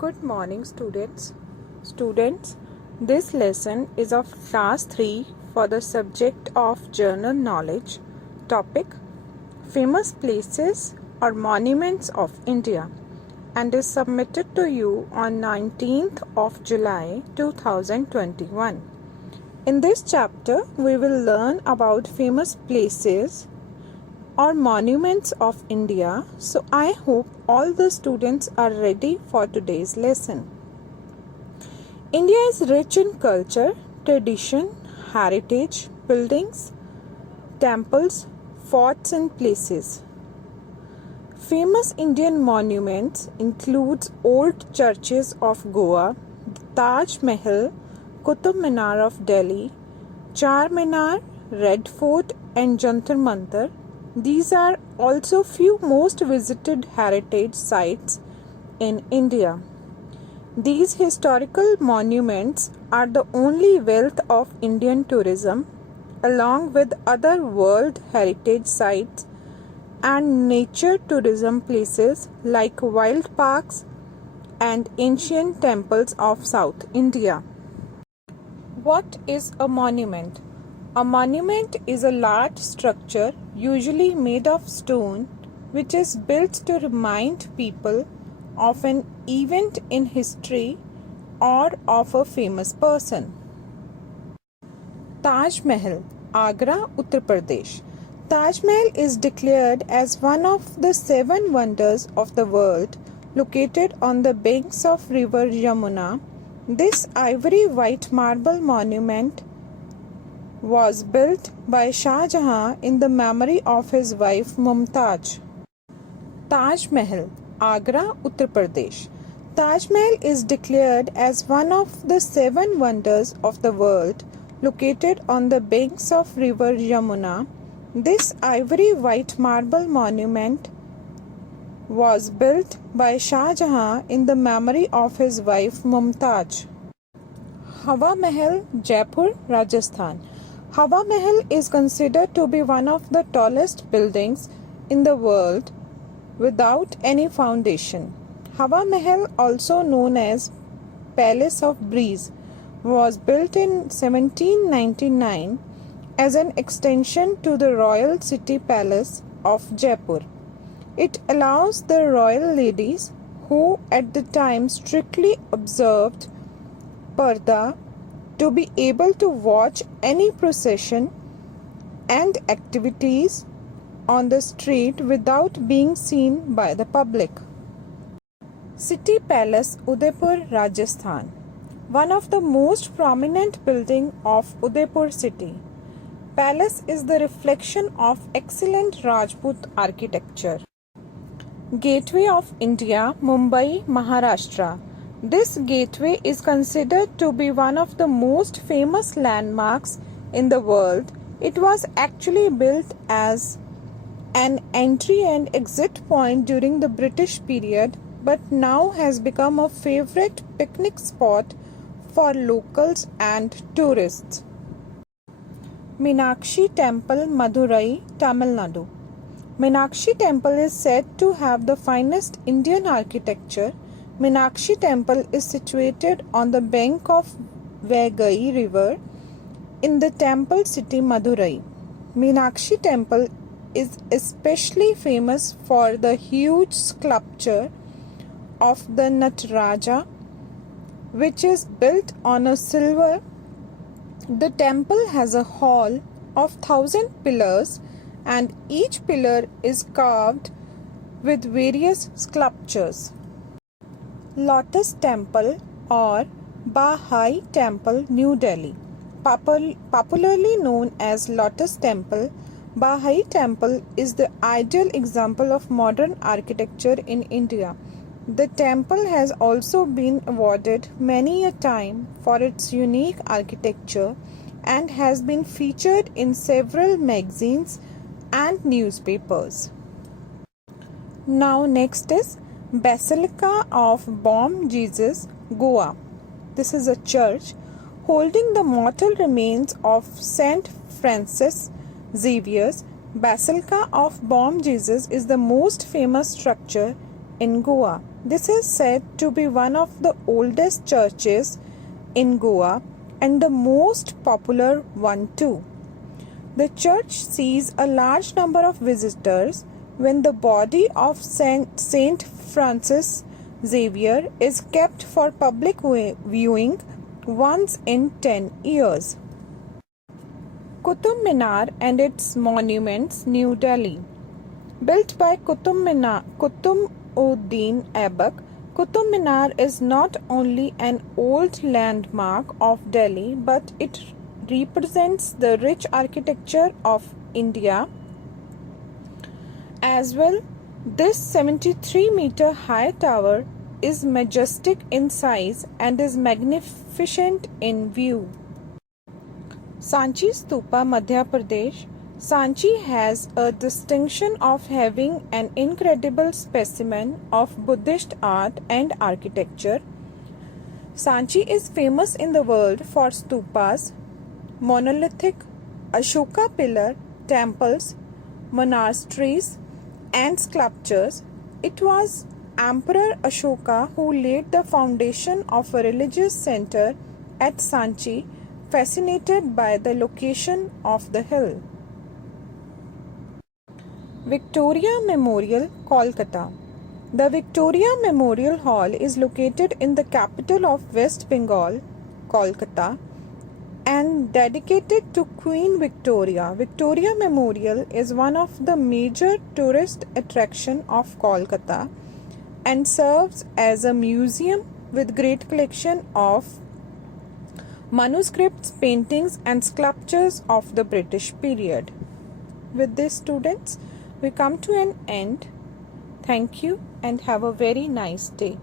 Good morning, students. Students, this lesson is of class 3 for the subject of general knowledge. Topic: famous places or monuments of India, and is submitted to you on 19th of July 2021. In this chapter, we will learn about famous places or monuments of India. So I hope all the students are ready for today's lesson. India is rich in culture, tradition, heritage, buildings, temples, forts and places. Famous Indian monuments include old churches of Goa, the Taj Mahal, Qutub Minar of Delhi, Charminar, Red Fort and Jantar Mantar. These are also few most visited heritage sites in India. These historical monuments are the only wealth of Indian tourism, along with other World Heritage sites and nature tourism places like wild parks and ancient temples of South India. What is a monument? A monument is a large structure, usually made of stone, which is built to remind people of an event in history or of a famous person. Taj Mahal, Agra, Uttar Pradesh. Taj Mahal is declared as one of the 7 wonders of the world, located on the banks of river Yamuna. This ivory white marble monument was built by Shah Jahan in the memory of his wife Mumtaz. Taj Mahal, Agra, Uttar Pradesh. Taj Mahal is declared as one of the 7 wonders of the world, located on the banks of river Yamuna. This ivory white marble monument was built by Shah Jahan in the memory of his wife Mumtaz. Hawa Mahal, Jaipur, Rajasthan. Hawa Mahal is considered to be one of the tallest buildings in the world without any foundation. Hawa Mahal, also known as Palace of Breeze, was built in 1799 as an extension to the Royal City Palace of Jaipur. It allows the royal ladies, who at the time strictly observed Parda, to be able to watch any procession and activities on the street without being seen by the public. City Palace, Udaipur, Rajasthan. One of the most prominent buildings of Udaipur city. Palace is the reflection of excellent Rajput architecture. Gateway of India, Mumbai, Maharashtra. This gateway is considered to be one of the most famous landmarks in the world. It was actually built as an entry and exit point during the British period, but now has become a favorite picnic spot for locals and tourists. Meenakshi Temple, Madurai, Tamil Nadu. Meenakshi Temple is said to have the finest Indian architecture. Meenakshi Temple is situated on the bank of Vaigai River in the temple city Madurai. Meenakshi Temple is especially famous for the huge sculpture of the Nataraja, which is built on a silver. The temple has a hall of 1,000 pillars, and each pillar is carved with various sculptures. Lotus Temple or Bahai Temple, New Delhi. Popularly known as Lotus Temple, Bahai Temple is the ideal example of modern architecture in India. The temple has also been awarded many a time for its unique architecture and has been featured in several magazines and newspapers. Now next is Basilica of Bom Jesus, Goa. This is a church holding the mortal remains of Saint Francis Xavier's. Basilica of Bom Jesus is the most famous structure in Goa. This is said to be one of the oldest churches in Goa and the most popular one too. The church sees a large number of visitors when the body of Saint Francis Xavier is kept for public viewing once in 10 years. Qutub Minar and its monuments, New Delhi. Built by Qutb-ud-Din Aibak, Qutub Minar is not only an old landmark of Delhi but it represents the rich architecture of India as well. This 73-meter high tower is majestic in size and is magnificent in view. Sanchi Stupa, Madhya Pradesh. Sanchi has a distinction of having an incredible specimen of Buddhist art and architecture. Sanchi is famous in the world for stupas, monolithic Ashoka pillar, temples, monasteries, and sculptures. It was Emperor Ashoka who laid the foundation of a religious center at Sanchi, fascinated by the location of the hill. Victoria Memorial, Kolkata. The Victoria Memorial Hall is located in the capital of West Bengal, Kolkata, and dedicated to Queen Victoria. Victoria Memorial is one of the major tourist attractions of Kolkata and serves as a museum with great collection of manuscripts, paintings and sculptures of the British period. With this, students, we come to an end. Thank you and have a very nice day.